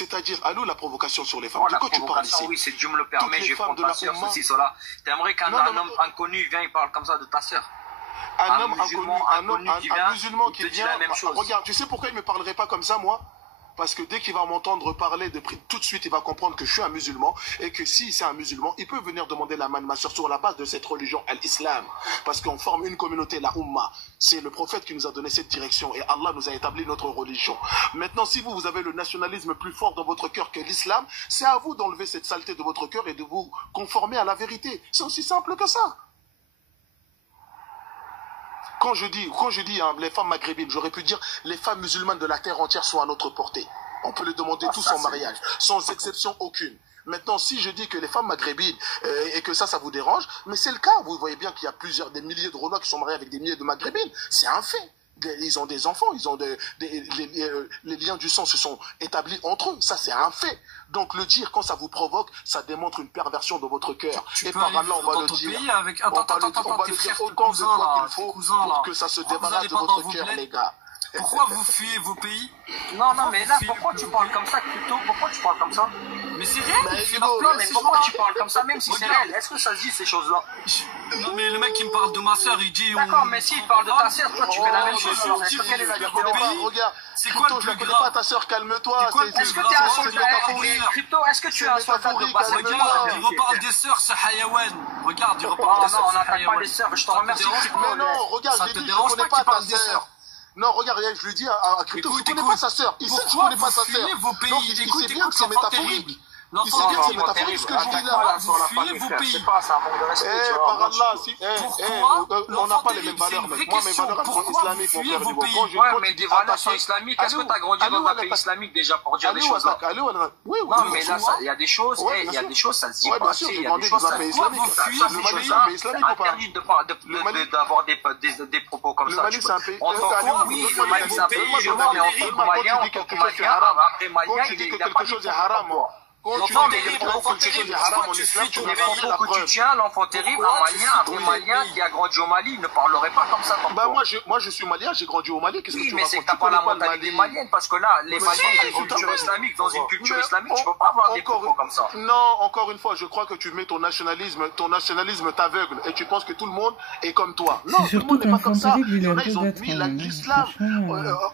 C'est-à-dire, allô, la provocation sur les femmes. Oh, de la quoi tu parles ici? oui, si Dieu me le permet, je vais prendre ta soeur, ceci, cela. T'aimerais qu'un homme inconnu vienne, il parle comme ça de ta soeur? Un homme inconnu, un musulman qui vient, la même chose. Regarde, tu sais pourquoi il ne me parlerait pas comme ça, moi? Parce que dès qu'il va m'entendre parler tout de suite, il va comprendre que je suis un musulman et que si c'est un musulman, il peut venir demander la main de ma soeur sur la base de cette religion, l'islam. Parce qu'on forme une communauté, la Ummah. C'est le prophète qui nous a donné cette direction et Allah nous a établi notre religion. Maintenant, si vous avez le nationalisme plus fort dans votre cœur que l'islam, c'est à vous d'enlever cette saleté de votre cœur et de vous conformer à la vérité. C'est aussi simple que ça. Quand je dis hein, les femmes maghrébines, j'aurais pu dire les femmes musulmanes de la terre entière sont à notre portée. On peut les demander tous en mariage, sans exception aucune. Maintenant, si je dis que les femmes maghrébines et que ça vous dérange, mais c'est le cas. Vous voyez bien qu'il y a des milliers de Renois qui sont mariés avec des milliers de maghrébines. C'est un fait. Ils ont des enfants, les liens du sang se sont établis entre eux. Ça, c'est un fait. Donc, le dire quand ça vous provoque, ça démontre une perversion de votre cœur. Et par là, on va le dire. On va le dire autant de fois qu'il faut pour que ça se débarrasse de votre cœur, les gars. Pourquoi vous fuyez vos pays? Non, mais là, pourquoi tu parles comme ça, Crypto? Pourquoi tu parles comme ça? Mais c'est réel, mais pourquoi tu parles comme ça, même si c'est réel? Est-ce que ça se dit, ces choses-là? Non, mais le mec qui me parle de ma soeur, il dit... D'accord, mais s'il parle de ta soeur, toi, tu fais la même chose. Quelle est la différence? Regarde, c'est quoi le plus grave? Pas ta soeur, calme-toi. Est-ce que tu es un soldat Crypto? Est-ce que tu es un soldat de base? Regarde, il reparle des sœurs, c'est Hayawan. Regarde, il reparle des sœurs. Non, on n'attaque pas les sœurs, je te remercie. Mais non, regarde, j'ai dit, je ne connais pas ta sœur. Non, regarde, je lui dis à Crypto, je ne connais pas sa sœur. Il sait que je ne connais pas sa sœur. Donc, il sait bien que c'est métaphorique. Il sait bien que c'est métaphorique ce que je dis là. Vous fuyez vos pays. C'est pas ça, un manque de respect. Par Allah, on n'a pas les mêmes valeurs. Moi, mes valeurs sont islamiques, mon frère du bon. Ouais, mais des valeurs sont islamiques. Est-ce que tu as grandi dans un pays islamique déjà pour dire des choses là? Oui, non, mais là, il y a des choses, ça se dit pas. Il y a des choses, ça se dit pas. Le Mali, c'est un pays islamique ou pas? Interdit d'avoir des propos comme ça. Le Mali, c'est un pays. Oui, le Mali, c'est un pays musulman, mais en tant que malien, un vrai malien, il n'a pas dit haram. L'enfant terrible, tu n'es pas trop que tu tiens, l'enfant terrible, un vrai malien qui a grandi au Mali, il ne parlerait pas comme ça. Bah moi je suis malien, j'ai grandi au Mali. Oui, mais c'est que t'as pas la mentalité malienne, parce que là, les Maliens, dans une culture islamique, tu peux pas avoir des propos comme ça. Non, encore une fois, je crois que tu mets ton nationalisme t'aveugle et tu penses que tout le monde est comme toi. Non, tout le monde n'est pas comme ça. Il y en a, ils ont mis l'islam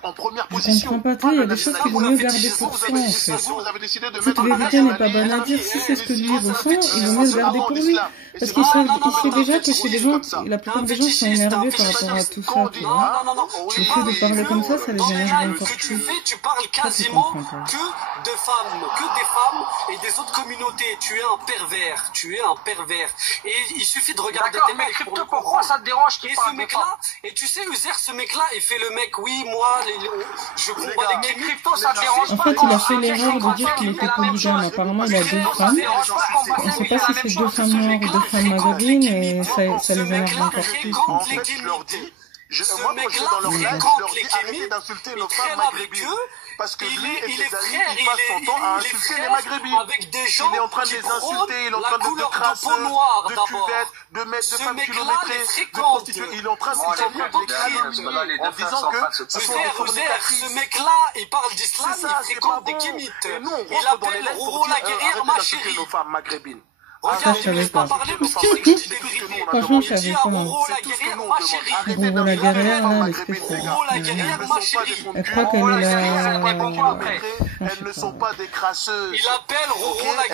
en première position. Il y a des choses qui vont mieux garder pour soi, en fait. Vous avez décidé de mettre n'est pas bonne à dire. Si c'est ce que lui ressent, il vaut mieux le garder pour lui. Parce qu'il sait déjà que chez les gens, la plupart des gens sont énervés par rapport à tout ça, tu vois. Le fait de parler comme ça les énerve encore plus. Tu parles quasiment que des femmes et des autres communautés. Tu es un pervers. Et il suffit de regarder tes mecs. Crypto, pourquoi ça te dérange qu'il parle de ça? Et tu sais, Uzer, ce mec-là, il fait le mec, oui, moi, je combats les crypto, ça te dérange pas. En fait, il a fait l'erreur de dire qu'il était polygame. Apparemment, il a 2 femmes. On ne sait pas si c'est 2 femmes noires ou 2 femmes maghrébines, et ça les énerve encore plus. En fait, je leur dis, moi, quand je vais dans leur live, je leur dis arrêtez d'insulter nos femmes maghrébines. Parce que lui et ses amis, il passe son temps à insulter les maghrébines. Il est en train de les insulter, il est en train de crasser, de cuvette, de mettre de femmes kilométrées, de prostituées. Il est en train de les calomnier en disant que ce sont des fornicatrices. Ce mec-là, il parle d'islam, il fréquente des kémites. Et nous, on rentre dans les lettres pour dire arrêtez d'insulter nos femmes maghrébines. Regarde, je ne laisse pas parler parce que franchement, je savais pas. Roro la guerrière, ma chérie. Roro la guerrière, là, l'espèce Roro la guerrière, ma chérie. Elle croit qu'elle est la... Elles ne sont pas des crasseuses. Il appelle Roro la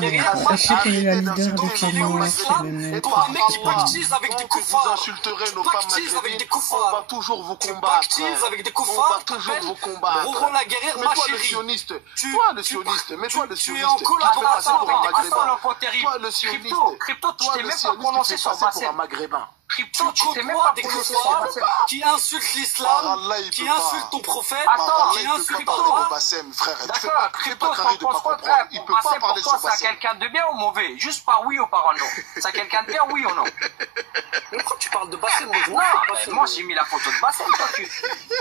guerrière, ma chérie. Elle est la leader des femmes noires sur le net. Et toi, un mec qui pactise avec des koufars. Vous insulterez nos femmes maghrébines, on va toujours vous combattre. Pactise avec des koufars. On va toujours vous combattre. Roro la guerrière, ma Toi le chérie. sioniste, Tu es en collaboration avec l'enfant terrible. Le sioniste, Crypto, tu t'es même pas prononcé sur pour un maghrébin. Crypto, tu t'es même pas des prononcé koufars sur qui insultent l'islam, qui insultent ton prophète, qui insultent toi. Frère, d'accord, Crypto, t'en penses quoi? Il peut pas parler sur Bassem. C'est quelqu'un de bien ou mauvais? Juste par oui ou par non. C'est quelqu'un de bien, oui ou non? Pourquoi tu parles de Bassem? Moi j'ai mis la photo de Bassem, toi tu...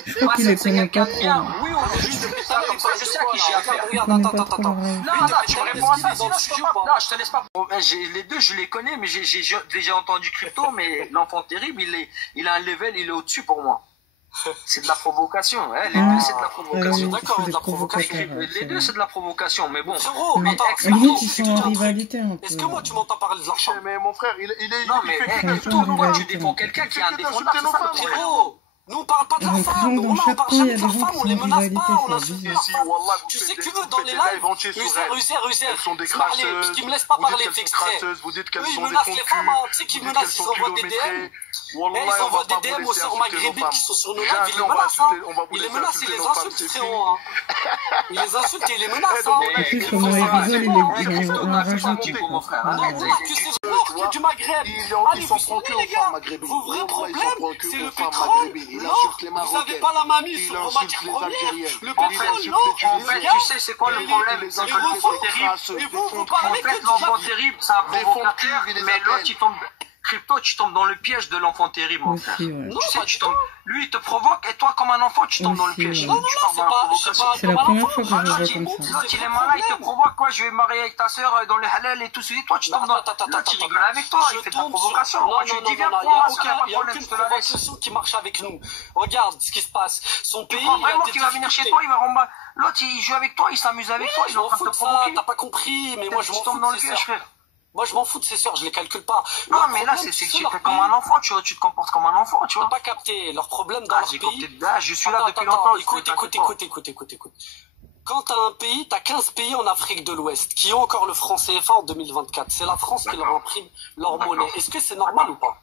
Je crois qu'il est quelqu'un de bien, oui ou non? Juste depuis ça, comme ça, je sais à qui j'ai affaire. Attends. Non, tu me réponds à ça, sinon je peux pas. Non, je te laisse pas. Les deux, je les connais, mais j'ai déjà entendu Crypto, mais l'enfant terrible, il a un level, il est au-dessus pour moi. C'est de la provocation, hein. Les deux c'est de la provocation. D'accord, de la provocation. Les deux c'est de la provocation, mais bon. Frérot, mais attends, limite, ils sont en rivalité un peu. est-ce que moi tu m'entends parler de l'argent? Mais mon frère, il est... Non mais toi tu défends quelqu'un qui est indéfendable, c'est ça le problème. Frérot, nous on parle pas de la Donc, femme, dans on chaque parle camp, il y jamais a de des la gens femme, qui on sont les en menace rivalité, pas, on ça insulte abuse. la femme. Wallah, Tu sais que vous eux dans faites les des lives, lives entiers sur elles. Uzer, Elles sont des Ismaël, crasseuses. parce qu'ils me laissent pas Vous dites parler, qu'elles c'est sont extrait. crasseuses, vous dites qu'elles Eux, ils sont des menacent fonds les de femmes, cul. hein. Tu sais qu'ils Vous dites menacent, qu'elles ils sont envoient des DM. kilométrées. Wallah, Ils on envoient va des pas DM vous aux laisser sœurs insulter nos maghrébines femmes. qui sont sur nos lives, Jamais ils les on va menacent, hein. insulter, on va vous Ils les laisser menacent, ils insulter les nos femmes, insultent, c'est frérot, fini. hein. Ils les insultent et ils les menacent, donc, hein. En plus, il comme faut les savoir, rigoles, c'est on rajoute. mon frère. Non, voilà, que c'est le nord que du Maghreb. Allez, Ils vous s'en prennent savez, que les aux femmes gars, maghrébines. vos vrais Wallah, ils s'en problèmes, prennent que c'est aux le femmes pétrole, maghrébines. Il l'or. insulte les Vous avez Marocaines. pas la mamie Il sur vos insulte matières les premières. Algériennes. Le Il pétrole, insulte l'or, les En fait, tu sais c'est quoi le problème? les C'est que l'enfant terrible, et vous parlez que en fait de l'enfant la... terrible c'est un Des fonds de provocateur, cul, il les mais appelle. l'autre il tombe... Crypto, tu tombes dans le piège de l'enfant terrible, mon frère. Aussi, ouais. Non, Tu sais, pas tu du tombes... Lui, il te provoque, et toi, comme un enfant, tu tombes dans le Aussi, piège. ouais. Non, non, Tu non, pars c'est dans la pas provocation. C'est la première fois que je le vois L'autre, comme ça. l'autre, il est malin, il te provoque, quoi, je vais me marier avec ta soeur dans le halal et tout ça. Et toi, tu tombes dans... L'autre, il rigole avec toi, il fait de la provocation. Moi, tu dis, viens, prends ma soeur, il n'y a aucune provocation qui marche avec nous. Regarde ce qui se passe. Son pays, Tu crois il a vraiment des qu'il va venir chez difficultés. toi, il va rembarrer... L'autre, il joue avec toi, il s'amuse avec toi, il est Je en m'en train fous de de te ça, provoquer. t'as pas compris, mais moi je m'en Tu fous tombes dans de le ces piège, sœurs. frère. Moi je m'en fous de ces sœurs, je les calcule pas. Non, mais là, c'est que tu fais comme un enfant, tu te comportes comme un enfant, tu T'as vois. pas capté leur problème dans leur J'ai pays. compté, je suis là Attends, depuis attends, longtemps. écoute. Quand t'as un pays, t'as 15 pays en Afrique de l'Ouest qui ont encore le franc CFA en 2024. C'est la France qui leur imprime leur monnaie. Est-ce que c'est normal ou pas?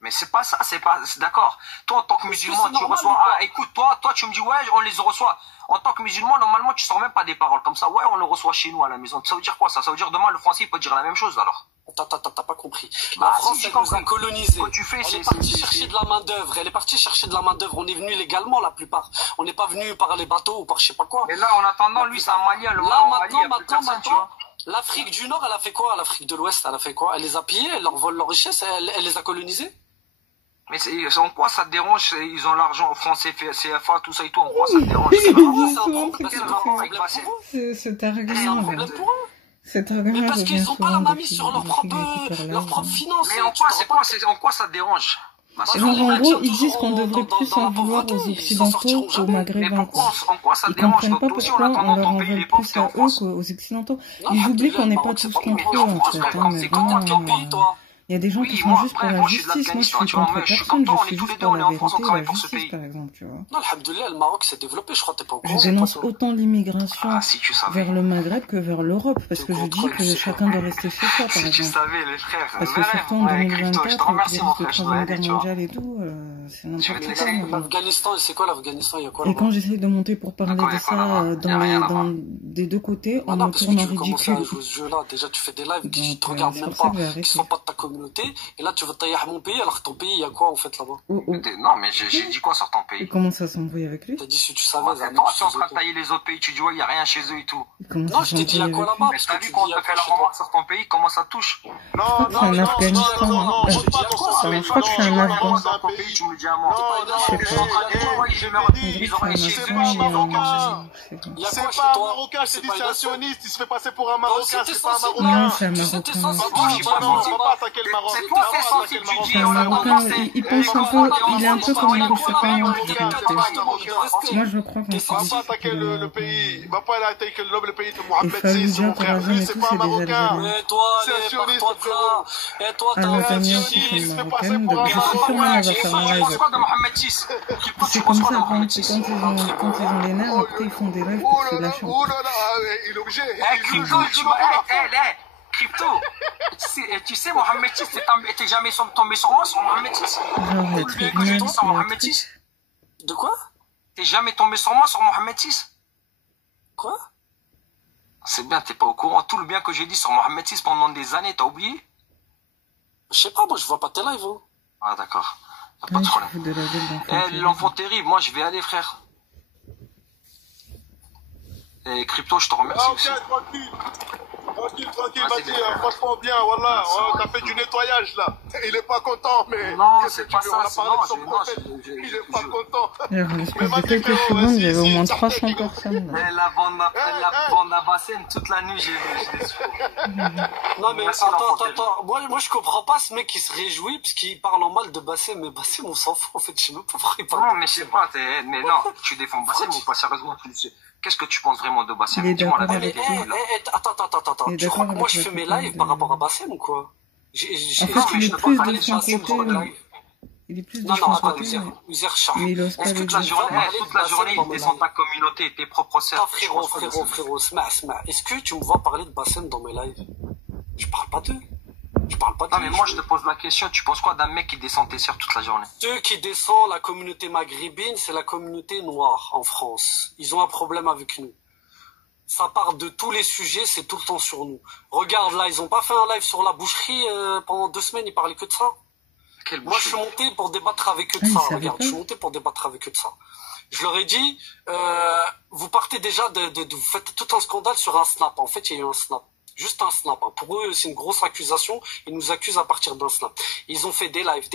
Mais c'est pas ça, c'est pas, c'est d'accord. Toi, en tant que musulman, tu reçois, écoute, toi, tu me dis, ouais, on les reçoit. En tant que musulman, normalement, tu sors même pas des paroles comme ça. Ouais, on le reçoit chez nous à la maison. Ça veut dire quoi, ça? Ça veut dire demain, le français, il peut dire la même chose, alors. T'as pas compris. Bah, La France, si, elle nous a colonisés. Ce que tu fais, Elle est partie chercher de la main-d'œuvre. Elle est partie chercher de la main-d'œuvre. On est venu légalement, la plupart. On n'est pas venu par les bateaux ou par je sais pas quoi. Et là, en attendant, lui, c'est un Malien. Le Là, Mali, il y a plus personne, tu vois. l'Afrique du Nord, elle a fait quoi? L'Afrique de l'Ouest, elle a fait quoi? Elle les a pillés, elle leur vole leur richesse, elle les a colonisés? Mais en quoi ça te dérange? Ils ont l'argent français, CFA, tout ça et tout. En quoi ça te dérange? Cet argument, cet argument. Mais parce qu'ils ont pas la mamie sur leurs propres finances. Mais en quoi ça te dérange? Genre, en gros, ils disent qu'on devrait plus en vouloir aux Occidentaux qu'aux Maghrébins. Ils comprennent pas pourquoi on leur en veut plus à eux qu'aux Occidentaux. Ils oublient qu'on n'est pas tous contre eux, en fait. Mais vraiment, il y a des gens qui sont juste pour la justice. Moi, je suis contre personne. Je suis juste pour la vérité et la justice, par exemple, tu vois. Non, alhamdoulilah, le Maroc s'est développé, je crois que t'es pas au courant. Je dénonce autant l'immigration vers le Maghreb que vers l'Europe, parce que je dis que chacun doit rester chez soi, par exemple. Si tu savais, les frères. Parce que surtout en 2024, avec les risques de Troisième Guerre mondiale et tout, c'est n'importe quoi. L'Afghanistan, c'est quoi l'Afghanistan? Il y a quoi Et quand j'essaie de monter pour parler de ça dans des deux côtés, on me tourne en ridicule. Déjà, tu fais des lives qui te regardent même pas, qui sont pas de ta communauté, et là, tu veux tailler mon pays, alors que ton pays, il y a quoi, en fait, là-bas? Non, mais j'ai dit quoi sur ton pays? Et comment ça s'embrouille avec lui? T'as dit si tu savais. Toi, tu es en train de tailler les autres pays, tu dis, ouais, il n'y a rien chez eux et tout. Non, je t'ai dit, il y a quoi là-bas? Mais t'as vu quand on te fait la remarque sur ton pays, comment ça touche? Non, c'est en Afghanistan. Je crois que c'est un Afghan. Tu me le dis à moi. C'est pas un Marocain, c'est dit, c'est un sioniste, il se fait passer pour un Marocain, c'est pas un Marocain. Non, c'est un Marocain. Non, on va pas attaquer le Maroc. C'est un Marocain, il pense un peu, il est un peu comme un Russophone en réalité. Moi, je crois qu'on On va pas attaquer le pays, on va pas attaquer le pays de Mohamed VI, VI, c'est mon frère. Lui, et c'est tout, pas un c'est des Marocain. Algériens. Mais toi, C'est un allez, sioniste, pars-toi de là. Et toi, t'as un Algérien aussi, c'est il se fait une passer Marocaine. pour un Je suis sûre qu'elle va faire un live. C'est comme ça, quand ils ont les nerfs, après ils font des lives pour qu'ils lâchent. Oh là là, il est obligé. Crypto, tu sais, Mohamed VI, t'es jamais tombé sur moi, sur Mohamed VI. Genre, les trucs que je dis sur Mohamed VI. De quoi? T'es jamais tombé sur moi, sur Mohamed VI. Quoi? C'est bien, t'es pas au courant. Tout le bien que j'ai dit sur Mohamed VI pendant des années, t'as oublié? Je sais pas, moi je vois pas tes lives. Hein. Ah d'accord, pas de problème. L'enfant terrible, moi je vais aller, frère. Et Crypto, je te remercie aussi. Tranquille, vas-y, franchement bien, voilà, t'as fait du nettoyage là. Il est pas content, mais. Non, c'est pas ça, il est pas content. Alors, l'espace de quelques secondes, il y avait au moins 300 personnes. La bande à Bassem, toute la nuit, j'ai vu. Non, mais attends. Moi, je comprends pas ce mec qui se réjouit parce qu'il parle en mal de Bassem. Mais Bassem, on s'en fout, en fait. Je sais même pas pourquoi il parle. Non, mais je sais pas, mais non, tu défends Bassem ou pas sérieusement, tu le sais. Qu'est-ce que tu penses vraiment de Bassem? Dis-moi la vérité. Attends. Tu crois que moi je fais mes lives par rapport à Bassem ou quoi? En fait, il est plus de son côté. Il est plus de son côté. Mais il ose pas le dire. Toute la journée, il descend ta communauté, tes propres cercles. Frérot, est-ce que tu me vois parler de Bassem dans mes lives? Je parle pas d'eux. Non, mais moi, je te pose la question, tu penses quoi d'un mec qui descend tes sœurs toute la journée? Ceux qui descendent la communauté maghrébine, c'est la communauté noire en France. Ils ont un problème avec nous. Ça part de tous les sujets, c'est tout le temps sur nous. Regarde là, ils ont pas fait un live sur la boucherie pendant 2 semaines, ils parlaient que de ça. Moi, je suis monté pour débattre avec eux de ça. Regarde, je suis monté pour débattre avec eux de ça. Je leur ai dit, vous partez déjà vous faites tout un scandale sur un snap. En fait, il y a eu un snap. Juste un snap. Pour eux, c'est une grosse accusation. Ils nous accusent à partir d'un snap. Ils ont fait des lives.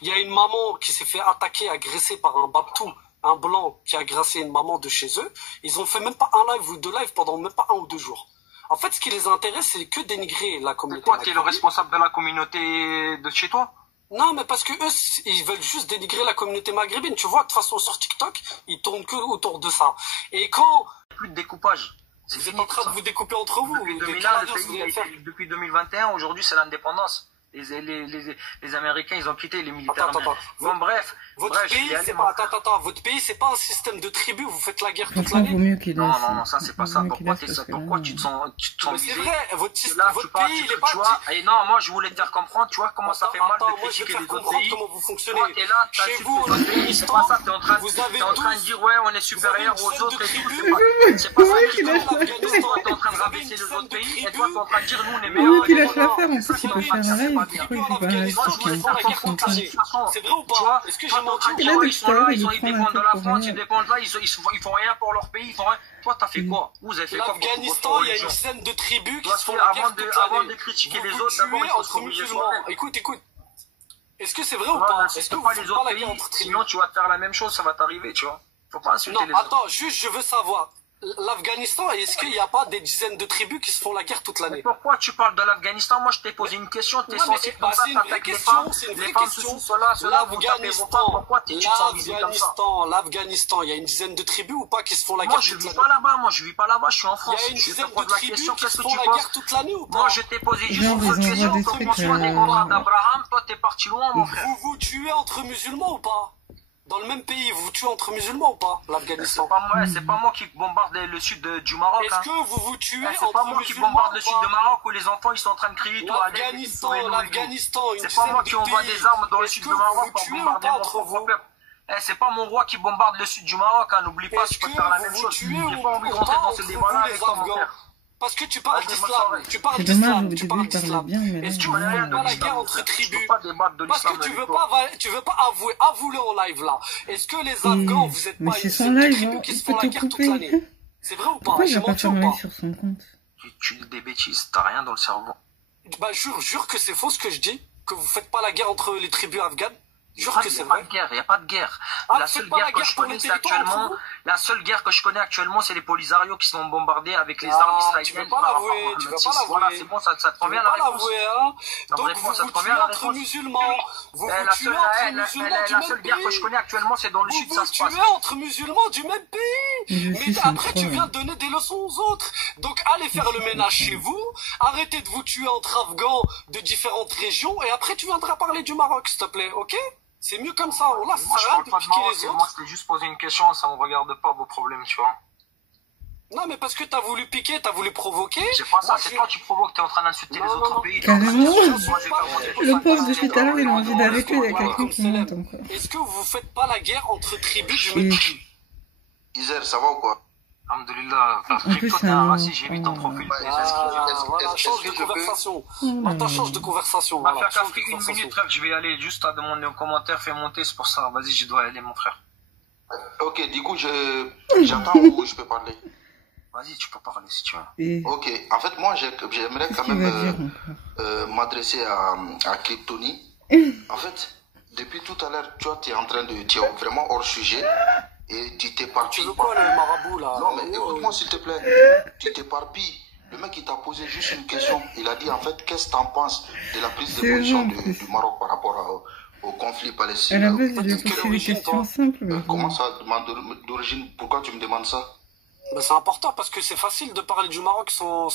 Il y a une maman qui s'est fait attaquer, agressée par un babtou, un blanc qui a agressé une maman de chez eux. Ils ont fait même pas un live ou 2 lives pendant même pas 1 ou 2 jours. En fait, ce qui les intéresse, c'est que dénigrer la communauté. Toi, t'es le responsable de la communauté de chez toi? Non, mais parce que eux, ils veulent juste dénigrer la communauté maghrébine. Tu vois, de toute façon, sur TikTok, ils tournent que autour de ça. Et quand... Plus de découpage. Vous êtes en train de vous découper entre vous. Depuis 2001, le pays a été, depuis 2021, aujourd'hui, c'est l'indépendance. Les Américains, ils ont quitté les militaires. Attends. Bon, bref. Votre pays, c'est pas, votre pays, c'est pas un système de tribu où vous faites la guerre toute l'année. Non, ça, c'est pas ça. Pourquoi tu te sens visé? C'est vrai, votre pays, il est pas... Et non, moi, je voulais te faire comprendre, tu vois, comment ça fait mal de critiquer les autres pays. Comment vous fonctionnez. Toi, t'es là, chez vous, c'est pas ça, t'es en train de dire, ouais, on est supérieur aux autres et tout. C'est pas ça qui est toi, t'es en train de rabaisser les autres pays, et toi, t'es en train de dire, nous, on est meilleurs. Oui, qu'il lâche l'affaire, en fait, il peut faire un live, c'est vrai ou pas? Est-ce que j'ai menti? Ils sont là, ils dépendent de la France, ils dépendent là, ils font rien pour leur pays, ils font rien. Toi, t'as fait quoi? Vous avez fait quoi? L'Afghanistan, il y a une scène de tribus qui se font avant de critiquer les autres, d'abord, il faut se corriger soi-même. Écoute. Est-ce que c'est vrai ou pas? Est-ce que pas les autres pays? Sinon, tu vas te faire la même chose, ça va t'arriver, tu vois. Faut pas insulter les autres. Non, attends, juste, je veux savoir. L'Afghanistan, est-ce qu'il n'y a pas des dizaines de tribus qui se font la guerre toute l'année? Pourquoi tu parles de l'Afghanistan? Moi, je t'ai posé une question, t'es censé comme ça, c'est une vraie question, L'Afghanistan, il y a une dizaine de tribus ou pas qui se font la guerre toute l'année? Moi, je vis pas là-bas, je vis pas là-bas, je suis en France. Il y a une dizaine de tribus qui se font la guerre toute l'année ou pas? Moi, je t'ai posé juste une question, comment soit des contrats d'Abraham, toi, t'es parti loin, mon frère. Vous vous tuez entre musulmans ou pas? Dans le même pays, vous vous tuez entre musulmans ou pas, l'Afghanistan? C'est pas moi qui bombarde le sud du Maroc. Est-ce que vous vous tuez entre musulmans? C'est pas moi qui bombarde le sud du Maroc où les enfants ils sont en train de crier tout à l'Afghanistan, c'est pas moi qui envoie des armes dans le sud du Maroc pour bombarder mon propre peuple. C'est pas mon roi qui bombarde le sud du Maroc, n'oublie pas, tu peux faire la même chose. J'ai pas envie de rentrer dans ce débat-là avec toi, mon frère. Parce que tu parles d'islam, tu parles d'islam. Est-ce que tu veux pas la guerre entre tribus? Parce que tu veux pas avouer, avoue-le en live là. Est-ce que les Afghans, vous êtes pas une tribu qui se font la guerre toute l'année? C'est vrai ou pas? Pourquoi il va pas faire un live sur son compte? Tu dis des bêtises, t'as rien dans le cerveau. Bah jure que c'est faux ce que je dis, que vous faites pas la guerre entre les tribus afghanes. Jure que c'est vrai. Il n'y a pas de guerre. La seule guerre que je connais, c'est actuellement, c'est les Polisario qui sont bombardés avec les armes israéliennes. Tu veux pas l'avouer, Voilà, c'est bon, ça te revient la réponse. Donc vous vous tuez entre musulmans. La seule guerre que je connais actuellement, c'est dans le sud, ça se passe. Vous vous tuez entre musulmans du même pays. Mais après, tu viens donner des leçons aux autres. Donc allez faire le ménage chez vous. Arrêtez de vous tuer entre Afghans de différentes régions. Et après, tu viendras parler du Maroc, s'il te plaît, ok? C'est mieux comme ça, là, ça sert à rien de piquer les autres. Moi, je t'ai juste posé une question, ça me regarde pas vos problèmes, tu vois. Non, mais parce que t'as voulu piquer, t'as voulu provoquer. C'est pas ça, c'est toi qui provoques, t'es en train d'insulter les autres pays. Carrément. Le pauvre depuis tout à l'heure, il a envie d'arrêter, il y a quelqu'un qui monte encore. Est-ce que vous faites pas la guerre entre tribus du même pays? Isère, ça va ou quoi? Alhamdoulilah, toi t'es un raciste, j'ai vu ton profil. Voilà, change de conversation. Attends, change de conversation. On va faire qu'à une minute, frère, je vais aller juste à demander aux commentaires, fais monter, c'est pour ça. Vas-y, je dois aller, mon frère. Ok, du coup, j'attends ou je peux parler? Vas-y, tu peux parler si tu veux. Et... Ok, en fait, moi, j'aimerais quand même m'adresser à Kryptoni. En fait, depuis tout à l'heure, tu es en train de... Tu es vraiment hors sujet et tu t'éparpilles. Tu veux quoi, le marabout, là? Non, mais écoute-moi, s'il te plaît. Tu t'éparpilles. Le mec, il t'a posé juste une question. Il a dit, en fait, qu'est-ce que tu en penses de la prise de position du Maroc par rapport au conflit palestinien? À la base, il lui a posé des questions simples. Comment ça, d'origine? Pourquoi tu me demandes ça? Ben, c'est important parce que c'est facile de parler du Maroc sans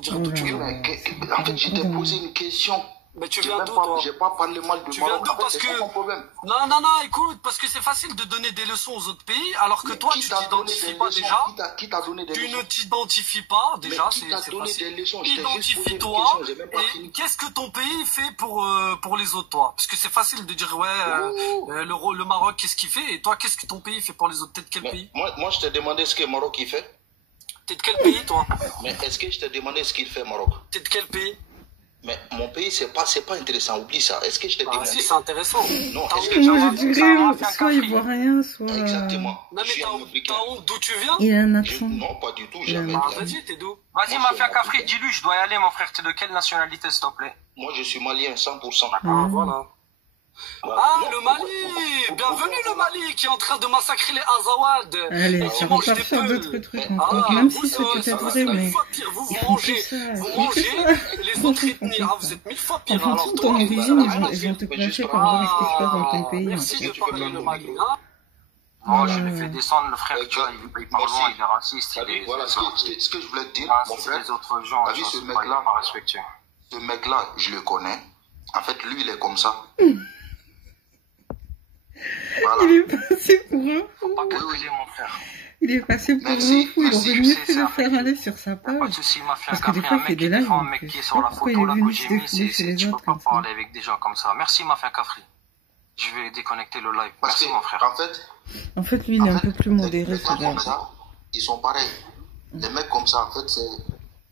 dire d'où tu viens. En fait, je t'ai posé une question. Mais tu viens d'où, toi? J'ai pas parlé mal du Maroc. Tu viens d'où parce que... Non, écoute, parce que c'est facile de donner des leçons aux autres pays, alors que toi, tu t'identifies pas déjà. Qui t'a donné des leçons? Tu ne t'identifies pas, déjà, c'est facile. Identifie-toi, et qu'est-ce que ton pays fait pour les autres, toi? Parce que c'est facile de dire, le Maroc, qu'est-ce qu'il fait? Et toi, qu'est-ce que ton pays fait pour les autres? T'es de quel pays? Moi, je t'ai demandé ce que le Maroc, il fait. T'es de quel pays, toi? Mais est-ce que je t'ai demandé ce qu'il fait, Maroc? T'es de quel pays? Mais mon pays, c'est pas intéressant, oublie ça. Est-ce que je t'ai demandé? Ah si, c'est intéressant. Non, est-ce que moi, je dirais, soit il voit rien, soit... Exactement. Non, mais t'as honte d'où tu viens? Il a un accent. Non, pas du tout, jamais. Vas-y, t'es d'où? Vas-y, Mafia Kafri, dis-lui, je dois y aller, mon frère. T'es de quelle nationalité, s'il te plaît? Moi, je suis malien, 100%. Ah, voilà. Ah, le Mali! Bienvenue le Mali qui est en train de massacrer les Azawad. Allez, ça va pas faire d'autres trucs encore, même si c'est peut-être vrai, mais... Vous mangez les autres ethnies. Ah, vous êtes mille fois pire. En fonction de ton origine, ils vont te clasher par rapport à ce qui se passe dans ton pays. Merci de parler le Mali, hein? Moi, je l'ai fait descendre, le frère, tu vois, il parle loin, il est raciste. Voilà ce que je voulais te dire, mon frère. Les autres gens, ce mec-là, pas respectueux. Ce mec-là, je le connais. En fait, lui, il est comme ça. Voilà. Il est passé pour un fou. Faut pas calculer, mon frère. Il est passé pour un fou. Il aurait mieux fait de faire aller sur sa page. Pas de soucis, Mafia. Parce que des fois, il fait des lives. Un mec qui est sur la photo là que j'ai mis, tu peux pas parler avec des gens comme ça. Merci, Mafia Kafri. Je vais déconnecter le live. Merci, mon frère. En fait, lui, il est un peu plus modéré. Les mecs comme ça, ils sont pareils. Les mecs comme ça, en fait, c'est...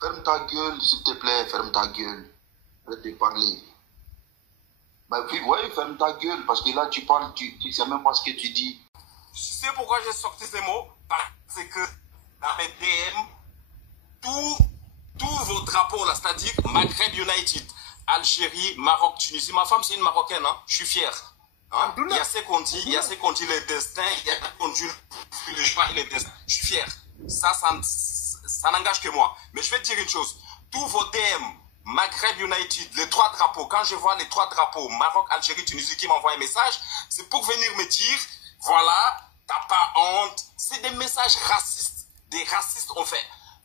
Ferme ta gueule, s'il te plaît, ferme ta gueule. Arrête de parler. Bah oui, ouais, ferme ta gueule, parce que là, tu parles, tu sais même pas ce que tu dis. Tu sais pourquoi j'ai sorti ces mots? Parce que dans mes DM, tous vos drapeaux là, c'est-à-dire Maghreb United, Algérie, Maroc, Tunisie. Ma femme, c'est une Marocaine, hein. Je suis fier. Hein? Il y a ce qu'on dit, le destin, il y a ce qu'on dit le choix et le destin. Je suis fier. Ça n'engage que moi. Mais je vais te dire une chose. Tous vos DM, Maghreb United, les 3 drapeaux, quand je vois les 3 drapeaux, Maroc, Algérie, Tunisie, qui m'envoient un message, c'est pour venir me dire, voilà, t'as pas honte. C'est des messages racistes. Des racistes ont fait.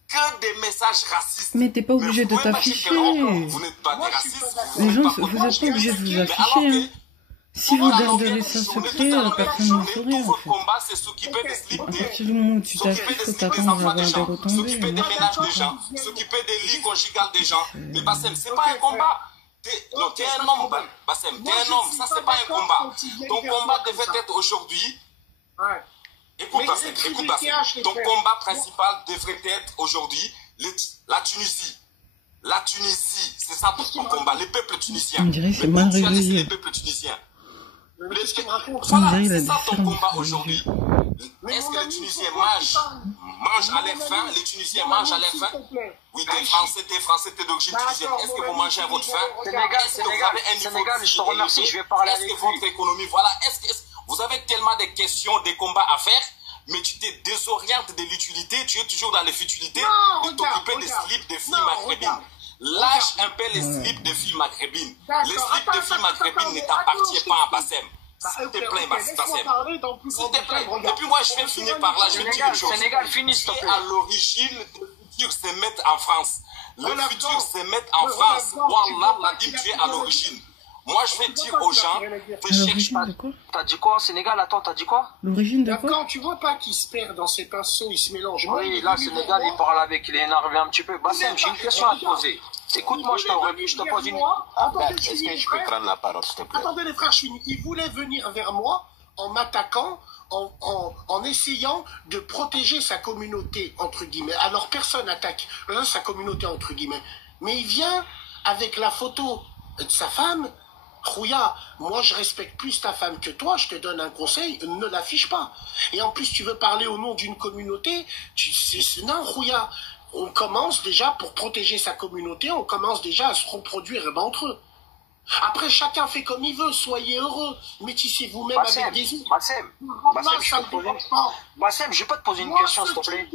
Que des messages racistes. Mais t'es pas obligé de t'afficher. Vous n'êtes pas des racistes. Les gens, vous n'êtes pas obligé de vous afficher. Hein. Si vous garderez ça secret, personne ne saurait. Tout votre combat, c'est s'occuper des slips à partir du moment où tu t'affiches, faut t'attendre à avoir des retombées. S'occuper des ménages des gens, s'occuper des lits conjugales des gens. Mais Bassem, c'est pas un combat. Non, t'es un homme, Bassem, t'es un homme. Ça, c'est pas un combat. Ton combat devait être aujourd'hui. Écoute, Bassem, ton combat principal devrait être aujourd'hui la Tunisie. La Tunisie, c'est ça ton combat, les peuples tunisiens. On dirait que c'est mal réveillé. Les peuples tunisiens. Voilà, c'est ça ton combat aujourd'hui. Est-ce que les Tunisiens mangent à leur faim? Les Tunisiens mangent à leur faim? Oui, t'es français, t'es d'origine tunisienne. Est-ce que vous mangez à votre faim? Est-ce que vous avez un niveau Sénégal, je te remercie, je vais parler avec vous. Est-ce que votre économie, voilà, vous avez tellement de questions, des combats à faire, mais tu te désorientes de l'utilité, tu es toujours dans les futilités de t'occuper des slips des filles maghrébines. Lâche un peu les slips de filles maghrébines. Les slips de filles maghrébines ne t'appartiennent pas à Bassem. S'il te plaît, Bassem. S'il te plaît. Et puis moi, je vais finir par là. Je vais dire une chose. Sénégal, finis, s'il te plaît. À l'origine, le futur se met en France. Le futur se met en France. Wallah, la dit tu es à l'origine. Moi, je vais dire aux gens, t'as dit quoi, Sénégal? Attends, t'as dit quoi? L'origine de quoi? Quand tu vois pas qu'il se perd dans ses pinceaux, il se mélange. Oui, là, Sénégal, il parle avec, il est énervé un petit peu. Bassem, j'ai une question à te poser. Écoute-moi, je te pose une... Est-ce que je peux prendre la parole, s'il te plaît? Attendez, les frères, je finis. Il voulait venir vers moi en m'attaquant, en essayant de protéger sa communauté, entre guillemets. Alors, personne n'attaque sa communauté, entre guillemets. Mais il vient avec la photo de sa femme, Khouya, moi je respecte plus ta femme que toi, je te donne un conseil, ne l'affiche pas. Et en plus tu veux parler au nom d'une communauté, non Khouya, on commence déjà, pour protéger sa communauté, on commence déjà à se reproduire entre eux. Après, chacun fait comme il veut, soyez heureux, métissez vous-même avec des autres. Bassem, je vais pas te poser une question, s'il te plaît.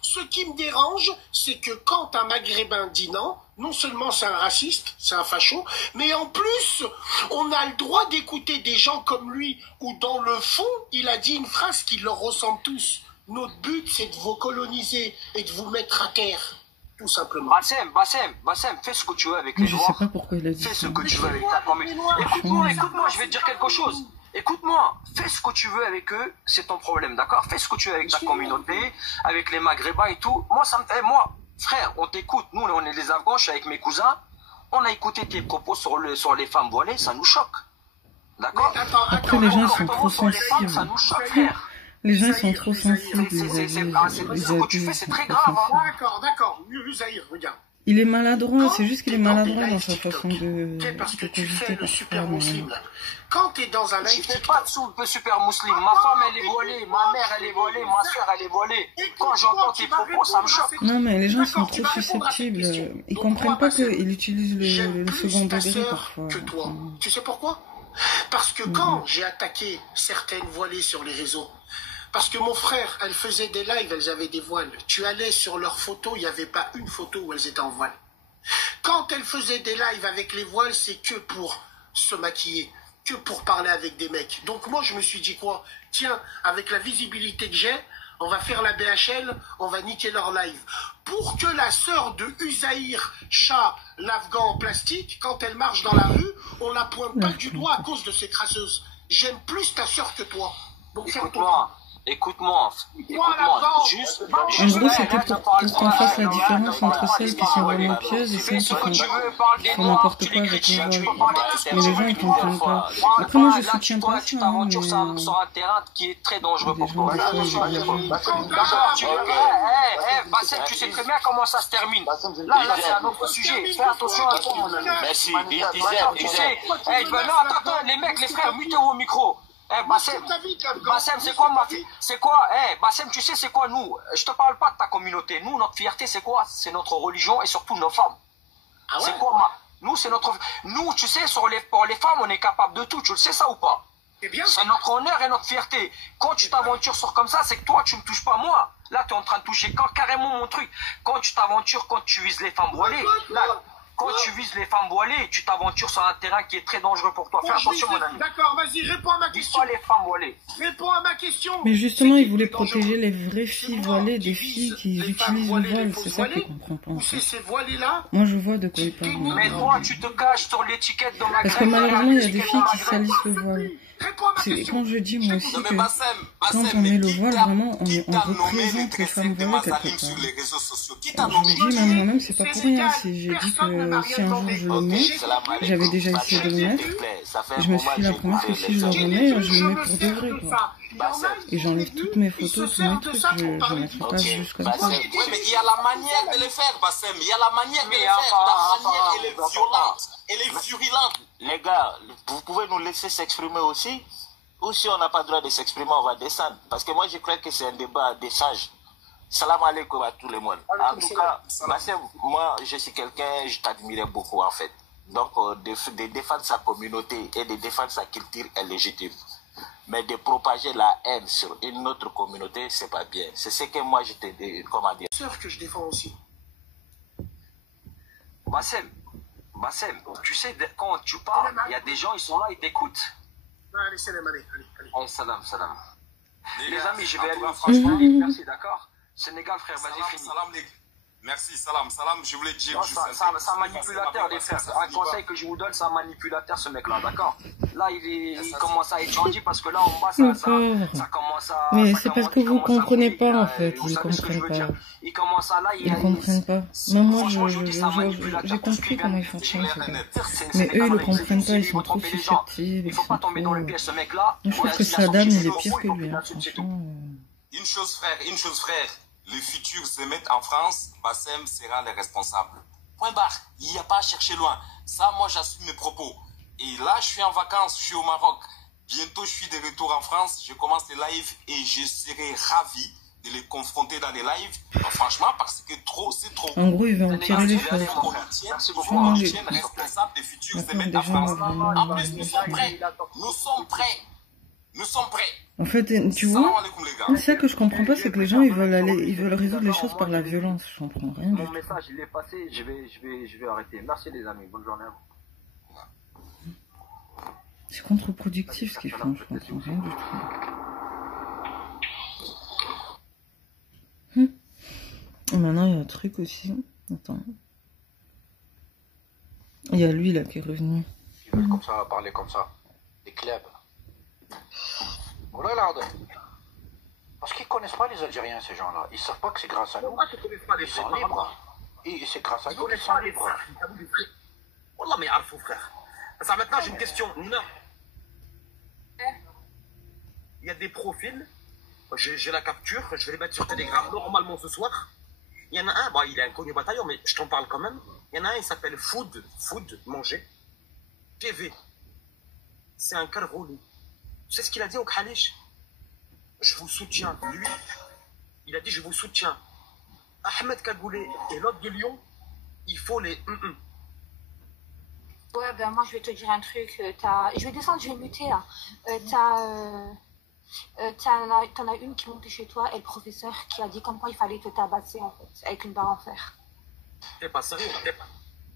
Ce qui me dérange, c'est que quand un Maghrébin dit non, non seulement c'est un raciste, c'est un facho, mais en plus, on a le droit d'écouter des gens comme lui, où dans le fond, il a dit une phrase qui leur ressemble tous. Notre but, c'est de vous coloniser et de vous mettre à terre. Tout simplement. Bassem, fais ce que tu veux avec les Noirs. Je sais pas pourquoi il a dit ça. Fais ce que tu veux avec ta communauté. Écoute-moi, je vais te dire quelque chose. Écoute-moi, fais ce que tu veux avec eux, c'est ton problème, d'accord? Fais ce que tu veux avec ta communauté, avec les Maghrébins et tout. Moi, frère, on t'écoute. Nous, on est des Afghans, je suis avec mes cousins. On a écouté tes propos sur les femmes voilées, ça nous choque. D'accord? Après, les gens sont trop sensibles. Ça nous choque, frère. Les gens sont trop sensibles. Ce que tu fais, c'est très grave. D'accord. Zahir, regarde. Il est maladroit, c'est juste qu'il est maladroit dans sa façon de parce que tu fais le super musulman. Quand tu es dans un live, je fais pas de super musulman. Ma femme, elle est voilée, ma mère, elle est voilée, ma soeur, elle est voilée. Quand j'entends tes propos, ça me choque. Non, mais les gens sont trop susceptibles. Ils comprennent pas qu'il utilise le second degré parfois. Que toi. Tu sais pourquoi? Parce que quand j'ai attaqué certaines voilées sur les réseaux, parce que mon frère, elles faisaient des lives, elles avaient des voiles. Tu allais sur leurs photos, il n'y avait pas une photo où elles étaient en voile. Quand elles faisaient des lives avec les voiles, c'est que pour se maquiller, que pour parler avec des mecs. Donc moi, je me suis dit quoi? Tiens, avec la visibilité que j'ai, on va faire la BHL, on va niquer leur live. Pour que la sœur de Uzahir Shah, l'Afghan en plastique, quand elle marche dans la rue, on la pointe pas du doigt à cause de ses crasseuses. J'aime plus ta sœur que toi. Donc Écoute-moi, juste... En gros, c'était pour qu'on fasse la différence entre celles qui sont vraiment pieuses et celles qui font n'importe quoi avec les voiles. Mais les gens, ils comprennent pas. Après, moi, je soutiens pas ça. Tu t'aventures sur un terrain qui est très dangereux pour toi. Bassem, tu sais très bien comment ça se termine. Là, c'est un autre sujet. Fais attention à toi, mon ami. Merci. Tu sais, non, attends, les mecs, les frères, mutez-vous au micro. Bassem, c'est quoi ma fille? C'est quoi? Bassem, tu sais c'est quoi nous? Je te parle pas de ta communauté. Nous, notre fierté, c'est quoi? C'est notre religion et surtout nos femmes. Ah ouais? C'est quoi Nous, c'est notre... Nous, tu sais, pour les femmes, on est capable de tout. Tu le sais ça ou pas? C'est notre honneur et notre fierté. Quand tu t'aventures sur comme ça, c'est que toi, tu me touches pas moi. Là, tu es en train de toucher carrément mon truc. Quand tu t'aventures, quand tu vises les femmes voilées, quand tu vises les femmes voilées, tu t'aventures sur un terrain qui est très dangereux pour toi. Fais attention, mon ami. D'accord, vas-y, réponds à ma question. Pas les femmes voilées. Réponds à ma question. Mais justement, il voulait protéger les vraies filles voilées des filles qui utilisent le voile. C'est ça qu'il comprend pas. En fait. Ces voilées-là. Moi, je vois de quoi il parle. Mais toi, tu te caches sur l'étiquette de ma Parce que malheureusement, il y a des filles qui salissent le voile. Quand je dis moi aussi que quand on met le voile, vraiment, on représente les femmes voilées quelque part. Je dis même moi-même, c'est pas pour rien. J'ai dit que si un jour je le mets, j'avais déjà essayé de le mettre, je me suis dit la première fois que si je le remets, je le mets pour de vrai, quoi. Et j'enlève toutes mes photos, tous mes trucs, je mettrai pas juste comme ça. Oui, mais il y a la manière de les faire, Bassem. Il y a la manière de les faire. Ta manière, elle est violente. Elle est virulente. Les gars, vous pouvez nous laisser s'exprimer aussi? Ou si on n'a pas le droit de s'exprimer, on va descendre? Parce que moi, je crois que c'est un débat des sages. Salam alaikum à tout le monde. En tout cas, Bassem, moi, je suis quelqu'un, je t'admirais beaucoup, en fait. Donc, de défendre sa communauté et de défendre sa culture est légitime. Mais de propager la haine sur une autre communauté, c'est pas bien. C'est ce que moi, je te dis, comment dire. C'est sûr que je défends aussi. Bassem, tu sais, quand tu parles, il y a des gens, ils sont là, ils t'écoutent. Allez, salam, allez. Salam. Les amis, je vais aller en franchement, merci, d'accord? Sénégal, frère, vas-y, fini. Merci, salam, je voulais dire... Non, c'est un manipulateur, les frères. Un conseil que je vous donne, c'est un manipulateur, ce mec-là, d'accord? Là, il commence à échanger parce que là, en bas, ça commence à... Mais c'est parce que vous comprenez pas, en fait. Ils comprennent pas. Il commence à là, ils comprennent pas. Même moi, j'ai compris comment ils fonctionnent. Mais eux, ils le comprennent pas, ils sont trop susceptibles. Il faut pas tomber dans le piège, ce mec-là. Je trouve que Saddam, il est pire que lui. Une chose, frère. Les futurs émeutes en France, Bassem sera le responsable. Point barre. Il n'y a pas à chercher loin. Ça, moi, j'assume mes propos. Et là, je suis en vacances, je suis au Maroc. Bientôt, je suis de retour en France. Je commence les lives et je serai ravi de les confronter dans les lives. Franchement, parce que c'est trop. En gros, il va en tirer les choses. Merci beaucoup. On tienne responsable des futurs émeutes en France. En plus, nous sommes prêts. Nous sommes prêts. Nous sommes prêts. En fait, tu vois, c'est ça que je comprends pas, c'est que les gens ils veulent résoudre les choses par la violence. Je comprends rien. Mon message il est passé, je vais arrêter. Merci les amis, bonne journée à vous. C'est contre-productif ce qu'ils font, je comprends rien du tout. Et maintenant il y a un truc aussi. Attends. Il y a lui là qui est revenu. Ils veulent comme ça, parler comme ça. Des clubs. Oh là là, parce qu'ils ne connaissent pas les Algériens, ces gens-là. Ils ne savent pas que c'est grâce à nous. Ils sont libres. Et c'est grâce à nous qu'ils sont libres. Wallah, mais Arfou, frère. Ça, maintenant, j'ai une question. Nina. Il y a des profils. J'ai la capture. Je vais les mettre sur Telegram normalement ce soir. Il y en a un, bah, il est inconnu bataillon, mais je t'en parle quand même. Il y en a un, il s'appelle Food, manger. TV. C'est un Carouli. Tu sais ce qu'il a dit au Khalish? Je vous soutiens. Lui, il a dit je vous soutiens. Ahmed Kagoulé et l'autre de Lyon, il faut les... Ouais, ben moi je vais te dire un truc. Je vais descendre, je vais muter là. T'en as une qui monte chez toi et le professeur qui a dit comme quoi il fallait te tabasser en fait, avec une barre en fer. T'es pas sérieux, t'es pas...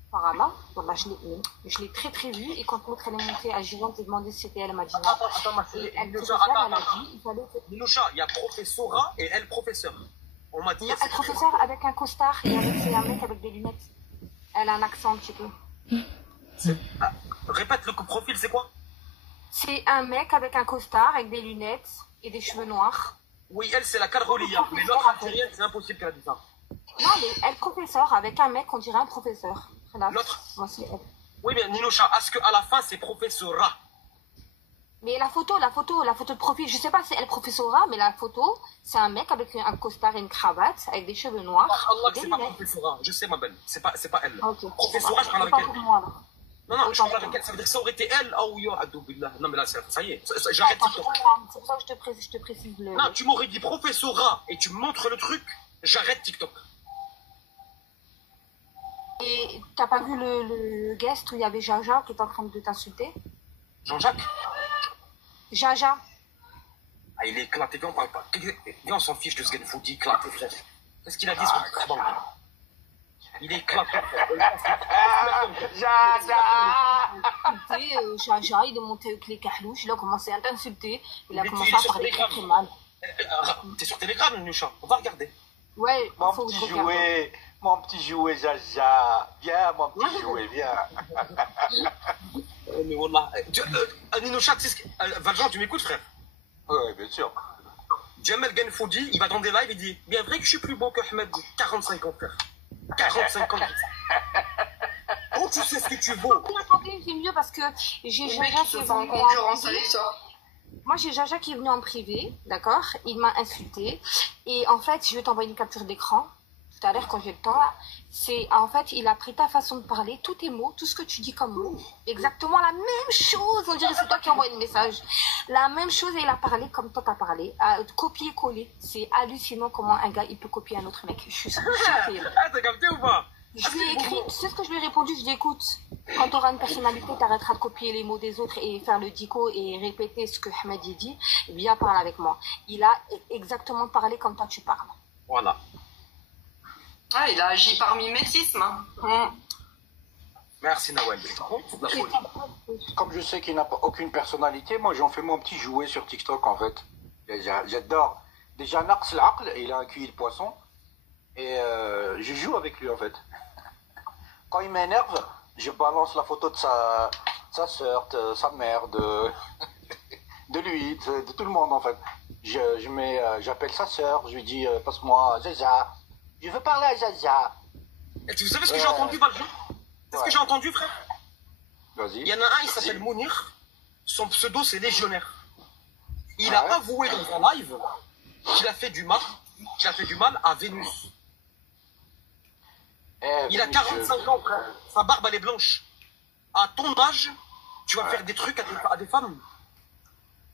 Apparemment, bon, bah, je l'ai très très vu et quand l'autre elle est montée à Giron, j'ai demandé si c'était elle, elle m'a dit non. Attends, et elle, Minoucha, elle a dit il fallait que... Minoucha, il y a professora et elle professeur. On m'a dit... Il y a un professeur avec un costard et c'est un mec avec des lunettes. Elle a un accent un petit peu. Répète le profil, c'est quoi? C'est un mec avec un costard, avec des lunettes et des cheveux noirs. Oui, elle, c'est la Carolia. Mais l'autre algérienne, c'est impossible qu'elle a dit ça. Non, mais elle, professeur, avec un mec, on dirait un professeur. L'autre? Moi, c'est elle. Oui, mais Ninoucha, est-ce qu'à la fin, c'est professora? Mais la photo de profil, je sais pas si c'est elle professora, mais la photo, c'est un mec avec un costard et une cravate, avec des cheveux noirs. Allah, c'est pas professora. Je sais, ma belle. C'est pas elle. Okay. Professora, je parle avec elle. Non, je parle avec elle. Ça veut dire que ça aurait été elle. Oh, yo, Adoubillah. Non, mais là, ça y est. J'arrête TikTok. C'est pour ça que je te précise le... Non, tu m'aurais dit professora et tu me montres le truc, j'arrête TikTok. Et t'as pas vu le guest où il y avait Jaja qui est en train de t'insulter? Jean-Jacques? Jaja. Ah, il est éclaté, viens, on parle pas. Viens, on s'en fiche de ce Genfoudi, éclaté, frère. Qu'est-ce qu'il a dit, ce bon. Il est éclaté. Jaja, il est monté avec les kahlouches, il a commencé à t'insulter, il a commencé à parler très mal. T'es sur Telegram, Nusha, on va regarder. Ouais, mon petit jouet. Mon petit jouet, Jaja. Viens, mon petit jouet, viens. Mais wallah. Ninoucha, tu sais ce que... Valjean, tu m'écoutes, frère? Oui, bien sûr. Jamel Genfoudi, il va dans des lives, il dit bien vrai que je suis plus beau que Ahmed. 45 ans, frère. 45 ans. Comment tu sais ce que tu vaux? C'est mieux parce que j'ai Jaja qui est venu en privé. Moi, j'ai Jaja qui est venu en privé, d'accord? Il m'a insulté. Et en fait, je vais t'envoyer une capture d'écran. Tout à l'heure, quand j'ai le temps, c'est en fait, il a pris ta façon de parler, tous tes mots, tout ce que tu dis comme mots, exactement la même chose. On dirait que c'est toi qui envoie le message. La même chose, et il a parlé comme toi t'as parlé, copier-coller. C'est hallucinant comment un gars il peut copier un autre mec. Je suis choquée. T'as capté ou pas? Je lui ai écrit, tu sais ce que je lui ai répondu? Je lui ai dit, écoute, quand tu auras une personnalité, tu arrêteras de copier les mots des autres et faire le dico et répéter ce que Ahmed dit. Viens parler avec moi. Il a exactement parlé comme toi tu parles. Voilà. Ah, il a agi par mimétisme. Merci Nawel. Comme je sais qu'il n'a aucune personnalité, moi j'en fais mon petit jouet sur TikTok en fait. J'adore. Déjà Naqs l'Aql, il a un QI de poisson. Et je joue avec lui en fait. Quand il m'énerve, je balance la photo de sa soeur, de sa mère, de lui, de tout le monde en fait. J'appelle sa soeur, je lui dis passe-moi Zaza. Je veux parler à Zaza. Et vous savez ce que j'ai entendu, Valjean? C'est ce que j'ai entendu, frère? Vas-y. Il y en a un, il s'appelle Mounir. Son pseudo, c'est Légionnaire. Il a avoué dans un live qu'il a fait du mal à Vénus. Il a 45 ans, frère. Sa barbe, elle est blanche. À ton âge, Tu vas faire des trucs à des femmes.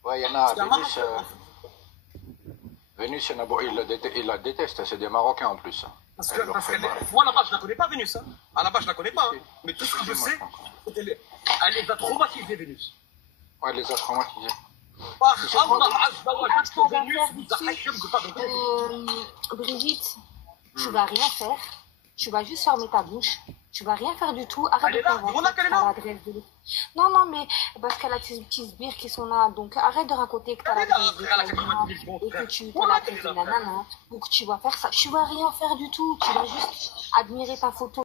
Ouais, il y en a. Vénus, il la déteste. C'est des Marocains en plus. Parce que moi, là-bas, je la connais pas, Vénus. Hein. À la base, je la connais pas. Hein. Mais tout ce que je sais, elle les a traumatisés, Vénus. Ouais, elle les a traumatisés. Brigitte, tu vas rien faire. Tu vas juste fermer ta bouche. Tu vas rien faire du tout. Arrête de t'inventer l'adresse de... Non, non, mais parce qu'elle a ses petits sbires qui sont là. Donc arrête de raconter que tu as l'adresse de et que tu as l'adresse de nanana ou que tu vas faire ça. Tu vas rien faire du tout. Tu vas juste admirer ta photo.